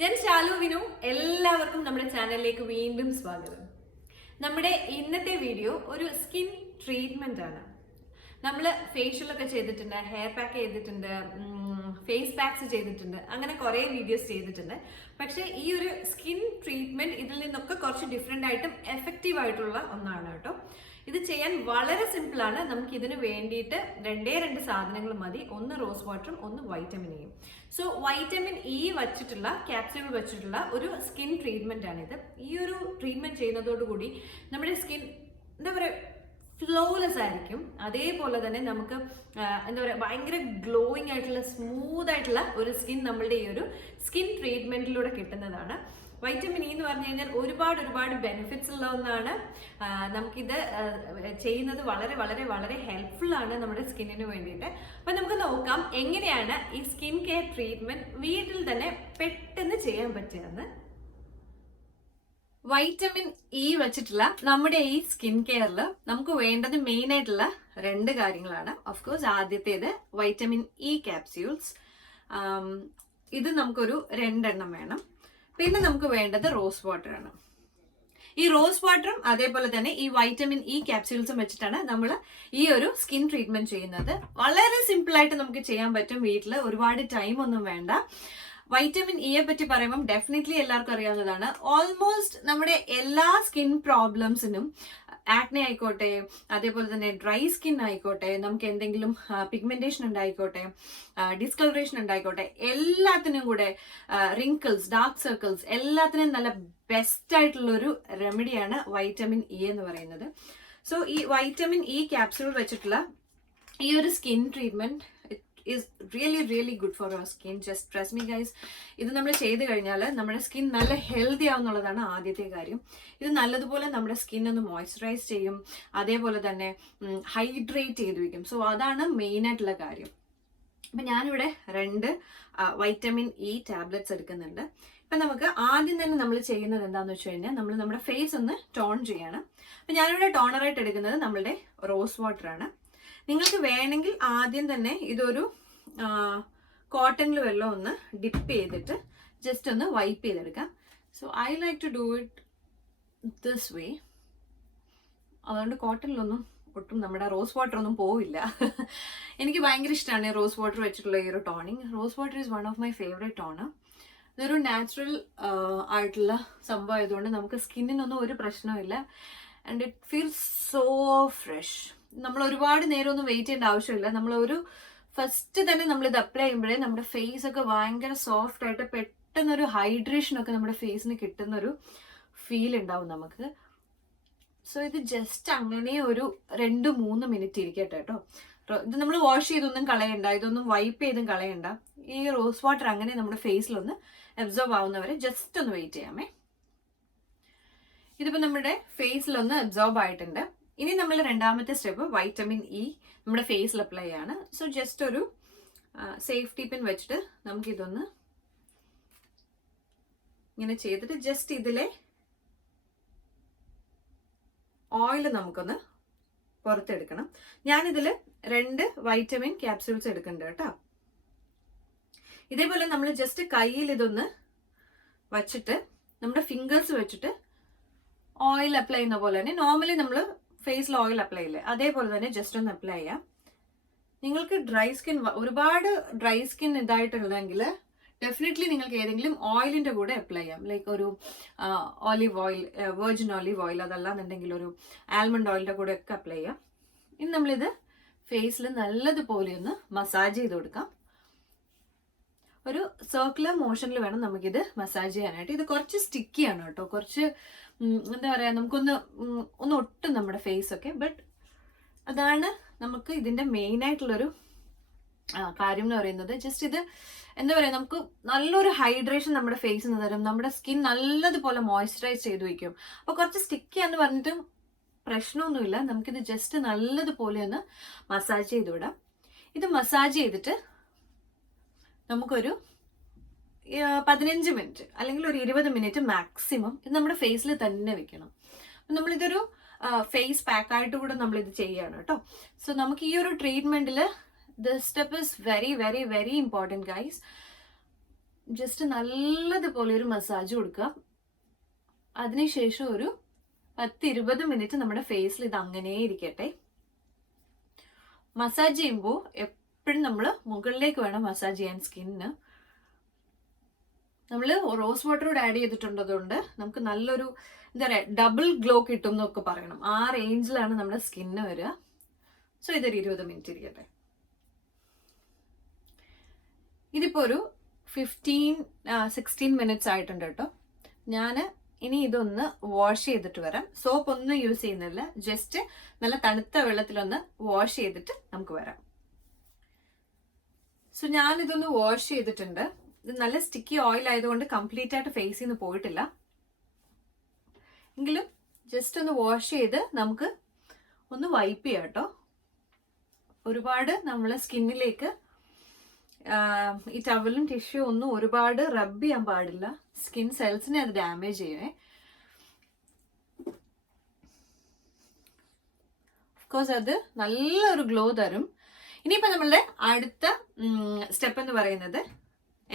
ഞാൻ ശാലു വിനു. എല്ലാവർക്കും നമ്മുടെ ചാനലിലേക്ക് വീണ്ടും സ്വാഗതം. നമ്മുടെ ഇന്നത്തെ വീഡിയോ ഒരു സ്കിൻ ട്രീറ്റ്മെന്റ് ആണ്. നമ്മൾ ഫേഷ്യലൊക്കെ ചെയ്തിട്ടുണ്ട്, ഹെയർ പാക്ക് ചെയ്തിട്ടുണ്ട്, ഫേസ് പാക്സ് ചെയ്തിട്ടുണ്ട്, അങ്ങനെ കുറേ വീഡിയോസ് ചെയ്തിട്ടുണ്ട്. പക്ഷേ ഈ ഒരു സ്കിൻ ട്രീറ്റ്മെന്റ് ഇതിൽ നിന്നൊക്കെ കുറച്ച് ഡിഫറെൻ്റ് ആയിട്ടും എഫക്റ്റീവ് ആയിട്ടുള്ള ഒന്നാണ് കേട്ടോ. ഇത് ചെയ്യാൻ വളരെ സിമ്പിൾ ആണ്. നമുക്ക് ഇതിന് വേണ്ടിയിട്ട് രണ്ട് സാധനങ്ങൾ മതി. ഒന്ന് റോസ് വാട്ടറും ഒന്ന് വൈറ്റമിൻ ഇയും. സോ വൈറ്റമിൻ ഇ വച്ചിട്ടുള്ള ക്യാപ്സ്യൂൾ വെച്ചിട്ടുള്ള ഒരു സ്കിൻ ട്രീറ്റ്മെന്റ് ആണിത്. ഈ ഒരു ട്രീറ്റ്മെന്റ് ചെയ്യുന്നതോടുകൂടി നമ്മുടെ സ്കിൻ എന്താ പറയുക ഫ്ലോലെസ് ആയിരിക്കും. അതേപോലെ തന്നെ നമുക്ക് എന്താ പറയുക ഭയങ്കര ഗ്ലോയിങ് ആയിട്ടുള്ള സ്മൂത്ത് ആയിട്ടുള്ള ഒരു സ്കിൻ നമ്മളുടെ ഈ ഒരു സ്കിൻ ട്രീറ്റ്മെന്റിലൂടെ കിട്ടുന്നതാണ്. വൈറ്റമിൻ ഇ എന്ന് പറഞ്ഞു കഴിഞ്ഞാൽ ഒരുപാട് ബെനിഫിറ്റ്സ് ഉള്ള ഒന്നാണ്. നമുക്കിത് ചെയ്യുന്നത് വളരെ വളരെ വളരെ ഹെൽപ്ഫുൾ ആണ് നമ്മുടെ സ്കിന്നിന് വേണ്ടിയിട്ട്. അപ്പം നമുക്ക് നോക്കാം എങ്ങനെയാണ് ഈ സ്കിൻ കെയർ ട്രീറ്റ്മെന്റ് വീട്ടിൽ തന്നെ പെട്ടെന്ന് ചെയ്യാൻ പറ്റുകയെന്ന്. വൈറ്റമിൻ ഇ വെച്ചിട്ടുള്ള നമ്മുടെ ഈ സ്കിൻ കെയറിൽ നമുക്ക് വേണ്ടത് മെയിൻ ആയിട്ടുള്ള രണ്ട് കാര്യങ്ങളാണ്. ഓഫ് കോഴ്സ് ആദ്യത്തേത് വൈറ്റമിൻ ഇ ക്യാപ്സ്യൂൾസ്. ഇത് നമുക്കൊരു 2 എണ്ണം വേണം. പിന്നെ നമുക്ക് വേണ്ടത് റോസ് വാട്ടർ ആണ്. ഈ റോസ് വാട്ടറും അതേപോലെ തന്നെ ഈ വൈറ്റമിൻ ഇ ക്യാപ്സ്യൂൾസും വെച്ചിട്ടാണ് നമ്മൾ ഈ ഒരു സ്കിൻ ട്രീറ്റ്മെന്റ് ചെയ്യുന്നത്. വളരെ സിമ്പിൾ ആയിട്ട് നമുക്ക് ചെയ്യാൻ പറ്റും വീട്ടിൽ. ഒരുപാട് ടൈം ഒന്നും വേണ്ട. വൈറ്റമിൻ ഇയെ പറ്റി പറയുമ്പം ഡെഫിനറ്റ്ലി എല്ലാവർക്കും അറിയാവുന്നതാണ്. ഓൾമോസ്റ്റ് നമ്മുടെ എല്ലാ സ്കിൻ പ്രോബ്ലംസിനും, ആക്നെ ആയിക്കോട്ടെ, അതേപോലെ തന്നെ ഡ്രൈ സ്കിൻ ആയിക്കോട്ടെ, നമുക്ക് എന്തെങ്കിലും പിഗ്മെന്റേഷൻ ഉണ്ടായിക്കോട്ടെ, ഡിസ്കളറേഷൻ ഉണ്ടായിക്കോട്ടെ, എല്ലാത്തിനും കൂടെ റിങ്കിൾസ്, ഡാർക്ക് സർക്കിൾസ്, എല്ലാത്തിനും നല്ല ബെസ്റ്റ് ആയിട്ടുള്ള ഒരു റെമഡിയാണ് വൈറ്റമിൻ ഇ എന്ന് പറയുന്നത്. സോ ഈ വൈറ്റമിൻ ഇ ക്യാപ്സ്യൂൾ വെച്ചിട്ടുള്ള ഈ ഒരു skin treatment is really good for our skin. Just trust me guys. ഇത് നമ്മൾ ചെയ്ത് കഴിഞ്ഞാൽ നമ്മുടെ സ്കിൻ നല്ല ഹെൽത്തി ആവുന്നുള്ളതാണ് ആദ്യത്തെ കാര്യം. ഇത് നല്ലതുപോലെ നമ്മുടെ സ്കിൻ ഒന്ന് മോയ്സ്ചറൈസ് ചെയ്യും, അതേപോലെ തന്നെ ഹൈഡ്രേറ്റ് ചെയ്ത് വയ്ക്കും. സോ അതാണ് മെയിൻ ആയിട്ടുള്ള കാര്യം. അപ്പം ഞാനിവിടെ 2 വൈറ്റമിൻ ഇ ടാബ്ലറ്റ്സ് എടുക്കുന്നുണ്ട്. ഇപ്പം നമുക്ക് ആദ്യം തന്നെ നമ്മൾ ചെയ്യുന്നത് എന്താണെന്ന് വെച്ച് കഴിഞ്ഞാൽ നമ്മൾ നമ്മുടെ ഫേസ് ഒന്ന് ടോൺ ചെയ്യണം. അപ്പം ഞാനിവിടെ ടോണറായിട്ട് എടുക്കുന്നത് നമ്മളുടെ റോസ് വാട്ടർ ആണ്. നിങ്ങൾക്ക് വേണമെങ്കിൽ ആദ്യം തന്നെ ഇതൊരു കോട്ടണിൽ വെള്ളം ഒന്ന് ഡിപ്പ് ചെയ്തിട്ട് ജസ്റ്റ് ഒന്ന് വൈപ്പ് ചെയ്തെടുക്കാം. So I like to do it this way. അതുകൊണ്ട് കോട്ടണിലൊന്നും ഒട്ടും നമ്മുടെ റോസ് വാട്ടർ ഒന്നും പോവില്ല. എനിക്ക് ഭയങ്കര ഇഷ്ടമാണ് റോസ് വാട്ടർ വെച്ചിട്ടുള്ള ഈ ഒരു toning. Rose water is one of my favourite toner. ഇതൊരു നാച്ചുറൽ ആയിട്ടുള്ള സംഭവം ആയതുകൊണ്ട് നമുക്ക് സ്കിന്നിനൊന്നും ഒരു പ്രശ്നമില്ല. And it feels so fresh. നമ്മൾ ഒരുപാട് നേരം ഒന്നും വെയിറ്റ് ചെയ്യേണ്ട ആവശ്യമില്ല. നമ്മൾ ഒരു ഫസ്റ്റ് തന്നെ നമ്മൾ ഇത് അപ്ലൈ ചെയ്യുമ്പോഴേ നമ്മുടെ ഫേസ് ഒക്കെ ഭയങ്കര സോഫ്റ്റ് ആയിട്ട് പെട്ടെന്നൊരു ഹൈഡ്രേഷൻ ഒക്കെ നമ്മുടെ ഫേസിന് കിട്ടുന്നൊരു ഫീൽ ഉണ്ടാവും നമുക്ക്. സോ ഇത് ജസ്റ്റ് അങ്ങനെ ഒരു 2-3 മിനിറ്റ് ഇരിക്കട്ടെ കേട്ടോ. ഇത് നമ്മൾ വാഷ് ചെയ്തൊന്നും കളയണ്ട, ഇതൊന്നും വൈപ്പ് ചെയ്തും കളയണ്ട. ഈ റോസ് വാട്ടർ അങ്ങനെ നമ്മുടെ ഫേസിലൊന്ന് അബ്സോർബ് ആവുന്നവരെ ജസ്റ്റ് ഒന്ന് വെയിറ്റ് ചെയ്യാമേ. ഇതിപ്പോൾ നമ്മുടെ ഫേസിലൊന്ന് അബ്സോർബ് ആയിട്ടുണ്ട്. ഇനി നമ്മൾ രണ്ടാമത്തെ സ്റ്റെപ്പ് വൈറ്റമിൻ ഇ നമ്മുടെ ഫേസിൽ അപ്ലൈ ചെയ്യാണ്. സോ ജസ്റ്റ് ഒരു സേഫ്റ്റി പിൻ വെച്ചിട്ട് നമുക്കിതൊന്ന് ഇങ്ങനെ ചെയ്തിട്ട് ജസ്റ്റ് ഇതിലെ ഓയിൽ നമുക്കൊന്ന് പുറത്തെടുക്കണം. ഞാനിതിൽ 2 വൈറ്റമിൻ ക്യാപ്സ്യൂൾസ് എടുക്കുന്നുണ്ട് കേട്ടോ. ഇതേപോലെ നമ്മൾ ജസ്റ്റ് കയ്യിൽ ഇതൊന്ന് വച്ചിട്ട് നമ്മുടെ ഫിംഗേഴ്സ് വെച്ചിട്ട് ഓയിൽ അപ്ലൈ ചെയ്യുന്ന പോലെ തന്നെ നോർമലി നമ്മൾ ഫേസിൽ ഓയിൽ അപ്ലൈ ചെയ്യില്ലേ, അതേപോലെ തന്നെ ജസ്റ്റ് ഒന്ന് അപ്ലൈ ചെയ്യാം. നിങ്ങൾക്ക് ഡ്രൈ സ്കിൻ, ഒരുപാട് ഡ്രൈ സ്കിൻ ഇതായിട്ടുള്ളതെങ്കിൽ ഡെഫിനറ്റ്ലി നിങ്ങൾക്ക് ഏതെങ്കിലും ഓയിലിൻ്റെ കൂടെ അപ്ലൈ ചെയ്യാം. ലൈക്ക് ഒരു olive oil, virgin olive oil, അതല്ലാന്നുണ്ടെങ്കിൽ ഒരു ആൽമണ്ട് ഓയിലിൻ്റെ കൂടെ ഒക്കെ അപ്ലൈ ചെയ്യാം. ഇനി നമ്മളിത് ഫേസിൽ നല്ലതുപോലെ ഒന്ന് മസാജ് ചെയ്ത് കൊടുക്കാം. ഒരു സർക്കുലർ മോഷനിൽ വേണം നമുക്കിത് മസാജ് ചെയ്യാനായിട്ട്. ഇത് കുറച്ച് സ്റ്റിക്കിയാണ് കേട്ടോ, കുറച്ച് എന്താ പറയുക, നമുക്കൊന്ന് ഒട്ടും നമ്മുടെ ഫേസ് ഒക്കെ. ബട്ട് അതാണ് നമുക്ക് ഇതിൻ്റെ മെയിൻ ആയിട്ടുള്ളൊരു കാര്യം എന്ന് പറയുന്നത്. ജസ്റ്റ് ഇത് എന്താ പറയുക, നമുക്ക് നല്ലൊരു ഹൈഡ്രേഷൻ നമ്മുടെ ഫേസിൽ നിന്ന് തരും, നമ്മുടെ സ്കിൻ നല്ലതുപോലെ മോയ്സ്ചറൈസ് ചെയ്ത് വയ്ക്കും. അപ്പോൾ കുറച്ച് സ്റ്റിക്കിയാന്ന് പറഞ്ഞിട്ടും പ്രശ്നമൊന്നുമില്ല. നമുക്കിത് ജസ്റ്റ് നല്ലതുപോലെ ഒന്ന് മസാജ് ചെയ്ത് വിടാം. ഇത് മസാജ് ചെയ്തിട്ട് നമുക്കൊരു 15 മിനിറ്റ് അല്ലെങ്കിൽ ഒരു 20 മിനിറ്റ് മാക്സിമം ഇത് നമ്മുടെ ഫേസിൽ തന്നെ വെക്കണം. നമ്മളിതൊരു ഫേസ് പാക്കായിട്ട് കൂടെ നമ്മളിത് ചെയ്യുകയാണ് കേട്ടോ. സോ നമുക്ക് ഈ ഒരു ട്രീറ്റ്മെന്റിൽ this step is very very very important guys. Just നല്ലതുപോലെ ഒരു മസാജ് കൊടുക്കുക. അതിനുശേഷം ഒരു 10-20 മിനിറ്റ് നമ്മുടെ ഫേസിൽ ഇത് അങ്ങനെ ഇരിക്കട്ടെ. മസാജ് ചെയ്യുമ്പോൾ എപ്പോഴും നമ്മൾ മുകളിലേക്ക് വേണം മസാജ് ചെയ്യാൻ സ്കിന്നിന്. നമ്മൾ റോസ് വാട്ടറോട് ആഡ് ചെയ്തിട്ടുണ്ടതുകൊണ്ട് നമുക്ക് നല്ലൊരു എന്താ പറയുക ഡബിൾ ഗ്ലോ കിട്ടും എന്നൊക്കെ പറയണം. ആ റേഞ്ചിലാണ് നമ്മുടെ സ്കിന്ന് വരിക. സോ ഇതൊരു 20 മിനിറ്റ് ഇരിക്കട്ടെ. ഇതിപ്പോൾ ഒരു 15-16 മിനിറ്റ്സ് ആയിട്ടുണ്ട് കേട്ടോ. ഞാൻ ഇനി ഇതൊന്ന് വാഷ് ചെയ്തിട്ട് വരാം. സോപ്പ് ഒന്നും യൂസ് ചെയ്യുന്നില്ല, ജസ്റ്റ് നല്ല തണുത്ത വെള്ളത്തിലൊന്ന് വാഷ് ചെയ്തിട്ട് നമുക്ക് വരാം. സോ ഞാനിതൊന്ന് വാഷ് ചെയ്തിട്ടുണ്ട്. ഇത് നല്ല സ്റ്റിക്കി ഓയിൽ ആയതുകൊണ്ട് കംപ്ലീറ്റ് ആയിട്ട് ഫേസിൽ നിന്ന് പോയിട്ടില്ല. എങ്കിലും ജസ്റ്റ് ഒന്ന് വാഷ് ചെയ്ത് നമുക്ക് ഒന്ന് വൈപ്പ് ചെയ്യാം കേട്ടോ. ഒരുപാട് നമ്മളെ സ്കിന്നിലേക്ക് ഈ ടവലും ടിഷ്യൂ ഒന്നും ഒരുപാട് റബ്ബ് ചെയ്യാൻ പാടില്ല. സ്കിൻ സെൽസിനെ അത് ഡാമേജ് ചെയ്യേ. ഓഫ്കോഴ്സ് അത് നല്ലൊരു ഗ്ലോ തരും. ഇനിയിപ്പോൾ നമ്മളുടെ അടുത്ത സ്റ്റെപ്പ് എന്ന് പറയുന്നത്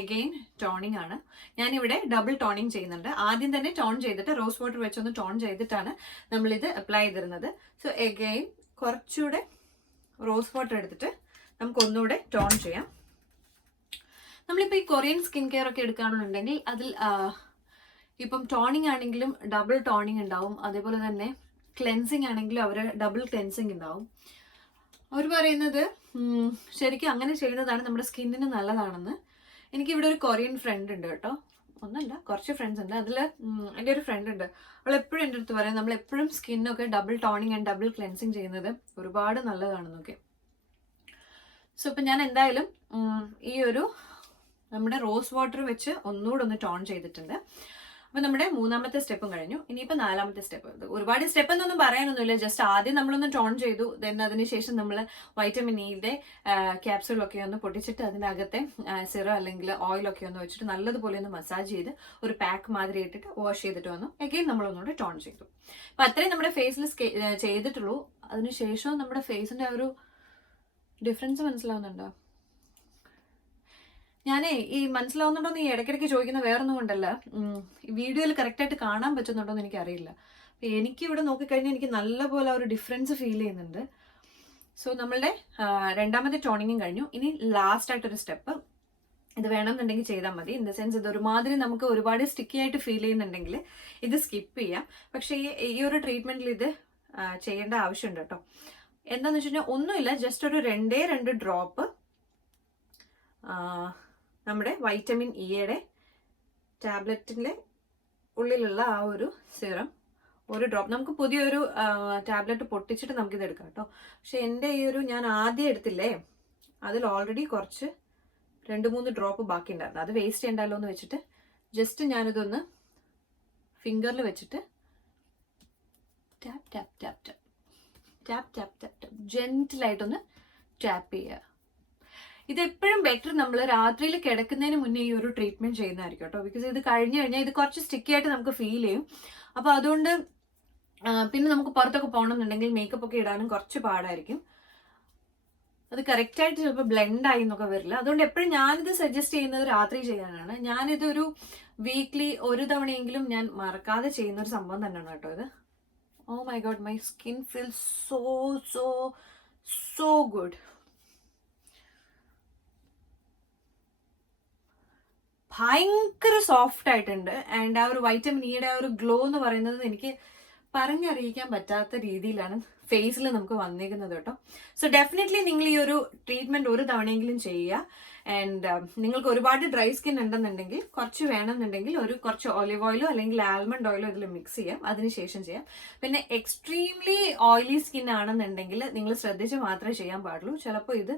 അഗെയിൻ ടോണിങ് ആണ്. ഞാനിവിടെ ഡബിൾ ടോണിങ് ചെയ്യുന്നുണ്ട്. ആദ്യം തന്നെ ടോൺ ചെയ്തിട്ട് റോസ് വാട്ടർ വെച്ചൊന്ന് ടോൺ ചെയ്തിട്ടാണ് നമ്മളിത് അപ്ലൈ ചെയ്തിരുന്നത്. സോ അഗെയിൻ കുറച്ചുകൂടെ റോസ് വാട്ടർ എടുത്തിട്ട് നമുക്ക് ഒന്നുകൂടെ ടോൺ ചെയ്യാം. നമ്മളിപ്പോൾ ഈ കൊറിയൻ സ്കിൻ കെയർ ഒക്കെ എടുക്കുകയാണെന്നുണ്ടെങ്കിൽ അതിൽ ഇപ്പം ടോണിങ് ആണെങ്കിലും ഡബിൾ ടോണിങ് ഉണ്ടാവും. അതേപോലെ തന്നെ ക്ലെൻസിങ് ആണെങ്കിലും അവർ ഡബിൾ ക്ലെൻസിങ് ഉണ്ടാവും. അവർ പറയുന്നത് ശരിക്കും അങ്ങനെ ചെയ്യുന്നതാണ് നമ്മുടെ സ്കിന്നിന് നല്ലതാണെന്ന്. എനിക്കിവിടെ ഒരു കൊറിയൻ ഫ്രണ്ട് ഉണ്ട് കേട്ടോ. ഒന്നല്ല, കുറച്ച് ഫ്രണ്ട്സ് ഉണ്ട്. അതിൽ എൻ്റെ ഒരു ഫ്രണ്ട് ഉണ്ട്. അവൾ എപ്പോഴും എൻ്റെ അടുത്ത് പറയും നമ്മളെപ്പോഴും സ്കിന്നൊക്കെ double toning and double cleansing ചെയ്യുന്നത് ഒരുപാട് നല്ലതാണെന്നൊക്കെ. സോ ഇപ്പം ഞാൻ എന്തായാലും ഈ ഒരു നമ്മുടെ റോസ് വാട്ടർ വെച്ച് ഒന്നുകൂടെ ഒന്ന് ടോൺ ചെയ്തിട്ടുണ്ട്. അപ്പം നമ്മുടെ മൂന്നാമത്തെ സ്റ്റെപ്പും കഴിഞ്ഞു. ഇനിയിപ്പോൾ നാലാമത്തെ സ്റ്റെപ്പ്. ഒരുപാട് സ്റ്റെപ്പ് എന്നൊന്നും പറയാനൊന്നുമില്ല. ജസ്റ്റ് ആദ്യം നമ്മളൊന്ന് ടോൺ ചെയ്തു. ദെൻ അതിനുശേഷം നമ്മൾ വൈറ്റമിൻ ഇയുടെ ക്യാപ്സൂളൊക്കെ ഒന്ന് പൊട്ടിച്ചിട്ട് അതിനകത്തെ സിറം അല്ലെങ്കിൽ ഓയിലൊക്കെ ഒന്ന് വെച്ചിട്ട് നല്ലതുപോലെ ഒന്ന് മസാജ് ചെയ്ത് ഒരു പാക്ക് മാതിരി ഇട്ടിട്ട് വാഷ് ചെയ്തിട്ട് വന്നു. എഗെയിൻ നമ്മളൊന്നുകൂടെ ടോൺ ചെയ്തു. അപ്പം അത്രയും നമ്മുടെ ഫേസിൽ ചെയ്തിട്ടുള്ളൂ. അതിനുശേഷം നമ്മുടെ ഫേസിൻ്റെ ആ ഒരു ഡിഫറൻസ് മനസ്സിലാവുന്നുണ്ടോ? ഞാനേ ഈ മനസ്സിലാവുന്നുണ്ടോന്ന് ഈ ഇടയ്ക്കിടയ്ക്ക് ചോദിക്കുന്ന വേറൊന്നും കൊണ്ടല്ല, വീഡിയോയിൽ കറക്റ്റായിട്ട് കാണാൻ പറ്റുന്നുണ്ടോന്ന് എനിക്കറിയില്ല. അപ്പം എനിക്കിവിടെ നോക്കിക്കഴിഞ്ഞാൽ എനിക്ക് നല്ലപോലെ ഒരു ഡിഫറൻസ് ഫീൽ ചെയ്യുന്നുണ്ട്. സോ നമ്മളുടെ രണ്ടാമത്തെ ടോണിങ്ങും കഴിഞ്ഞു. ഇനി ലാസ്റ്റ് ആയിട്ടൊരു സ്റ്റെപ്പ്. ഇത് വേണമെന്നുണ്ടെങ്കിൽ ചെയ്താൽ മതി. ഇൻ ദ സെൻസ് ഇത് ഒരുമാതിരി നമുക്ക് ഒരുപാട് സ്റ്റിക്കി ആയിട്ട് ഫീൽ ചെയ്യുന്നുണ്ടെങ്കിൽ ഇത് സ്കിപ്പ് ചെയ്യാം. പക്ഷേ ഈ ഒരു ട്രീറ്റ്മെന്റിൽ ഇത് ചെയ്യേണ്ട ആവശ്യമുണ്ട് കേട്ടോ. എന്താന്ന് വെച്ച് കഴിഞ്ഞാൽ ഒന്നുമില്ല, ജസ്റ്റ് ഒരു 2 ഡ്രോപ്പ് നമ്മുടെ വൈറ്റമിൻ ഇയുടെ ടാബ്ലറ്റിൻ്റെ ഉള്ളിലുള്ള ആ ഒരു സിറം ഒരു ഡ്രോപ്പ്. നമുക്ക് പുതിയൊരു ടാബ്ലറ്റ് പൊട്ടിച്ചിട്ട് നമുക്കിത് എടുക്കാം കേട്ടോ. പക്ഷെ എൻ്റെ ഈ ഒരു ഞാൻ ആദ്യം എടുത്തില്ലേ, അതിൽ ഓൾറെഡി കുറച്ച് 2-3 ഡ്രോപ്പ് ബാക്കി ഉണ്ടായിരുന്നു. അത് വേസ്റ്റ് ചെയ്യണ്ടല്ലോ എന്ന് വെച്ചിട്ട് ജസ്റ്റ് ഞാനിതൊന്ന് ഫിംഗറിൽ വെച്ചിട്ട് tap tap tap tap tap tap tap tap ജെന്റിലായിട്ടൊന്ന് ടാപ്പ് ചെയ്യുക. ഇതെപ്പോഴും ബെറ്റർ നമ്മൾ രാത്രിയിൽ കിടക്കുന്നതിന് മുന്നേ ഈ ഒരു ട്രീറ്റ്മെന്റ് ചെയ്യുന്നതായിരിക്കും കേട്ടോ. ബിക്കോസ് ഇത് കഴിഞ്ഞു കഴിഞ്ഞാൽ ഇത് കുറച്ച് സ്റ്റിക്കി ആയിട്ട് നമുക്ക് ഫീൽ ചെയ്യും. അപ്പോൾ അതുകൊണ്ട് പിന്നെ നമുക്ക് പുറത്തൊക്കെ പോകണമെന്നുണ്ടെങ്കിൽ മേക്കപ്പ് ഒക്കെ ഇടാനും കുറച്ച് പാടായിരിക്കും. അത് കറക്റ്റായിട്ട് ചിലപ്പോൾ ബ്ലെൻഡ് ആയി എന്നൊക്കെ വരില്ല. അതുകൊണ്ട് എപ്പോഴും ഞാനിത് സജസ്റ്റ് ചെയ്യുന്നത് രാത്രി ചെയ്യാനാണ്. ഞാനിതൊരു വീക്ക്ലി ഒരു തവണയെങ്കിലും ഞാൻ മറക്കാതെ ചെയ്യുന്ന ഒരു സംഭവം തന്നെയാണ് കേട്ടോ ഇത്. Oh my God, my skin feels so so so good. ഭയങ്കര സോഫ്റ്റ് ആയിട്ടുണ്ട്. ആൻഡ് ആ ഒരു വൈറ്റമിൻ ഇയുടെ ആ ഒരു ഗ്ലോ എന്ന് പറയുന്നത് എനിക്ക് പറഞ്ഞറിയിക്കാൻ പറ്റാത്ത രീതിയിലാണ് ഫേസിൽ നമുക്ക് വന്നിരിക്കുന്നത് കേട്ടോ. സോ ഡെഫിനറ്റ്ലി നിങ്ങൾ ഈ ഒരു ട്രീറ്റ്മെന്റ് ഒരു തവണയെങ്കിലും ചെയ്യുക. ആൻഡ് നിങ്ങൾക്ക് ഒരുപാട് ഡ്രൈ സ്കിൻ ഉണ്ടെന്നുണ്ടെങ്കിൽ കുറച്ച് വേണമെന്നുണ്ടെങ്കിൽ കുറച്ച് ഒലിവ് ഓയിലോ അല്ലെങ്കിൽ ആൽമണ്ട് ഓയിലോ ഇതിൽ മിക്സ് ചെയ്യാം, അതിനുശേഷം ചെയ്യാം. പിന്നെ എക്സ്ട്രീംലി ഓയിലി സ്കിൻ ആണെന്നുണ്ടെങ്കിൽ നിങ്ങൾ ശ്രദ്ധിച്ച് മാത്രമേ ചെയ്യാൻ പാടുള്ളൂ. ചിലപ്പോൾ ഇത്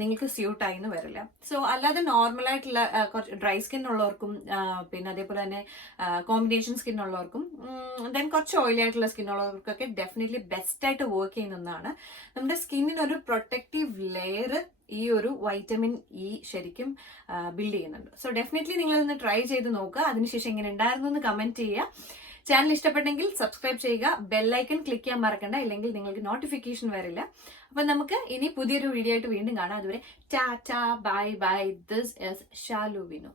നിങ്ങൾക്ക് സ്യൂട്ടായി എന്ന് വരില്ല. സോ അല്ലാതെ നോർമലായിട്ടുള്ള കുറച്ച് ഡ്രൈ സ്കിൻ ഉള്ളവർക്കും പിന്നെ അതേപോലെ തന്നെ കോമ്പിനേഷൻ സ്കിൻ ഉള്ളവർക്കും ദെൻ കുറച്ച് ഓയിലി ആയിട്ടുള്ള സ്കിൻ ഉള്ളവർക്കൊക്കെ ഡെഫിനറ്റ്ലി ബെസ്റ്റായിട്ട് വർക്ക് ചെയ്യുന്ന ഒന്നാണ്. നമ്മുടെ സ്കിന്നിനൊരു പ്രൊട്ടക്റ്റീവ് ലെയർ ഈ ഒരു വൈറ്റമിൻ ഇ ശരിക്കും ബിൽഡ് ചെയ്യുന്നുണ്ട്. സോ ഡെഫിനറ്റ്ലി നിങ്ങളിതൊന്ന് ട്രൈ ചെയ്ത് നോക്കുക. അതിനുശേഷം എങ്ങനെ ഉണ്ടായിരുന്നു എന്ന് കമൻറ്റ് ചെയ്യുക. ചാനൽ ഇഷ്ടപ്പെട്ടെങ്കിൽ സബ്സ്ക്രൈബ് ചെയ്യുക. ബെല്ലൈക്കൺ ക്ലിക്ക് ചെയ്യാൻ മറക്കണ്ട, ഇല്ലെങ്കിൽ നിങ്ങൾക്ക് നോട്ടിഫിക്കേഷൻ വരില്ല. അപ്പം നമുക്ക് ഇനി പുതിയൊരു വീഡിയോ ആയിട്ട് വീണ്ടും കാണാം. അതുവരെ Tata, bye bye. This is Shalu Vinu.